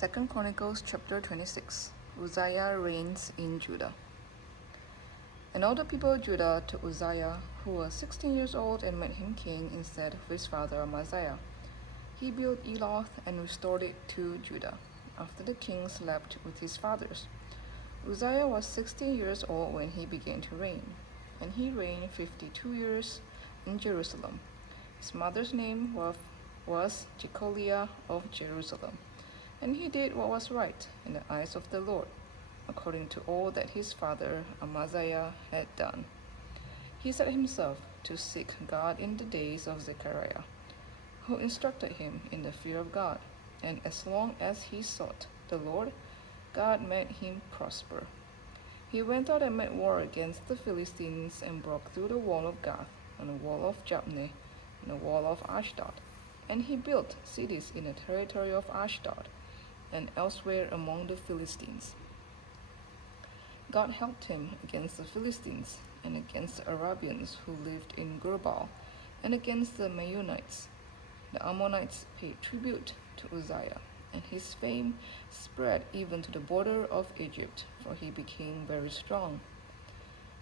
2 Chronicles chapter 26. Uzziah reigns in Judah. And all the people of Judah took Uzziah, who was 16 years old, and made him king instead of his father Amaziah. He built Eloth and restored it to Judah, after the king slept with his fathers. Uzziah was 16 years old when he began to reign, and he reigned 52 years in Jerusalem. His mother's name was Jecoliah of Jerusalem. And he did what was right in the eyes of the Lord, according to all that his father Amaziah had done. He set himself to seek God in the days of Zechariah, who instructed him in the fear of God, and as long as he sought the Lord, God made him prosper. He went out and made war against the Philistines and broke through the wall of Gath, and the wall of Jabneh, and the wall of Ashdod. And he built cities in the territory of Ashdod, and elsewhere among the Philistines. God helped him against the Philistines, and against the Arabians who lived in Gurbaal, and against the Meunites. The Ammonites paid tribute to Uzziah, and his fame spread even to the border of Egypt, for he became very strong.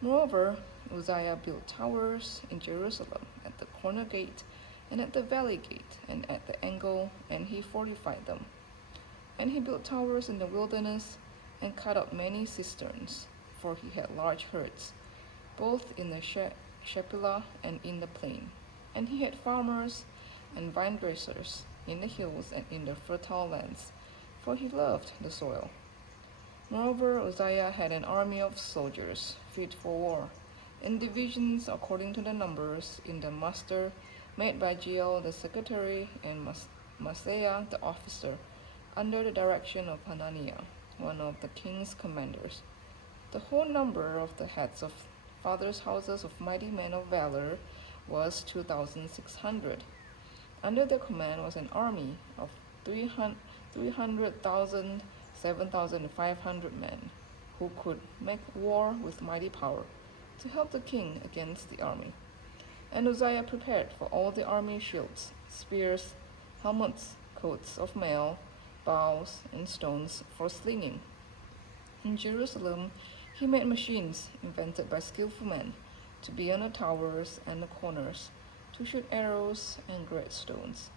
Moreover, Uzziah built towers in Jerusalem, at the corner gate, and at the valley gate, and at the angle, and he fortified them. And he built towers in the wilderness, and cut out many cisterns, for he had large herds, both in the Shephelah and in the plain. And he had farmers and vine dressers in the hills and in the fertile lands, for he loved the soil. Moreover, Uzziah had an army of soldiers fit for war, in divisions according to the numbers, in the muster made by Jeiel the secretary and Maaseiah the officer, under the direction of Hananiah, one of the king's commanders. The whole number of the heads of fathers' houses of mighty men of valor was 2,600. Under their command was an army of 300,000, 7,500 men, who could make war with mighty power, to help the king against the army. And Uzziah prepared for all the army shields, spears, helmets, coats of mail, bows, and stones for slinging. In Jerusalem, he made machines invented by skillful men to be on the towers and the corners, to shoot arrows and great stones.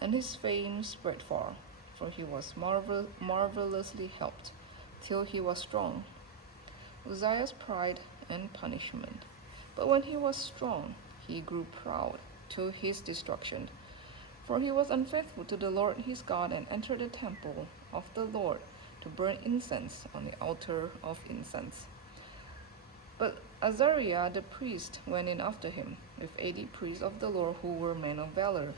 And his fame spread far, for he was marvelously helped, till he was strong. Uzziah's pride and punishment. But when he was strong, he grew proud to his destruction. For he was unfaithful to the Lord his God, and entered the temple of the Lord to burn incense on the altar of incense. But Azariah the priest went in after him, with 80 priests of the Lord who were men of valor.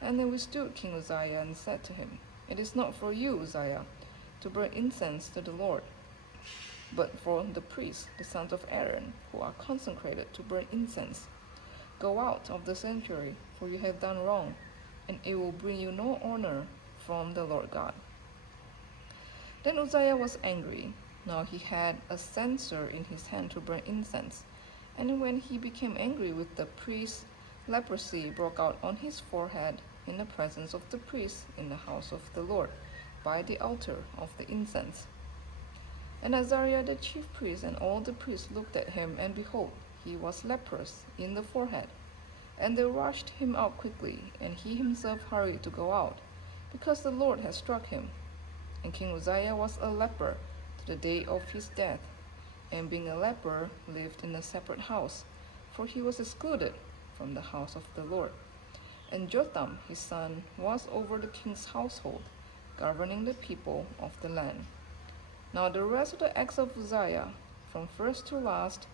And they withstood King Uzziah and said to him, "It is not for you, Uzziah, to burn incense to the Lord, but for the priests, the sons of Aaron, who are consecrated to burn incense. Go out of the sanctuary, for you have done wrong, and it will bring you no honor from the Lord God." Then Uzziah was angry. Now he had a censer in his hand to burn incense. And when he became angry with the priests, leprosy broke out on his forehead in the presence of the priests in the house of the Lord, by the altar of the incense. And Azariah the chief priest and all the priests looked at him, and behold, he was leprous in the forehead. And they rushed him out quickly, and he himself hurried to go out, because the Lord had struck him. And King Uzziah was a leper to the day of his death, and being a leper lived in a separate house, for he was excluded from the house of the Lord. And Jotham his son was over the king's household, governing the people of the land. Now the rest of the acts of Uzziah, from first to last,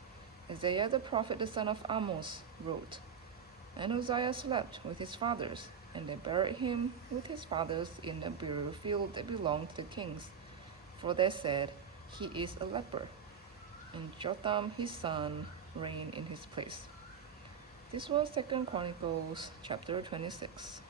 Isaiah the prophet the son of Amos wrote. And Uzziah slept with his fathers, and they buried him with his fathers in the burial field that belonged to the kings, for they said, "He is a leper." And Jotham his son reigned in his place. This was 2 Chronicles chapter 26.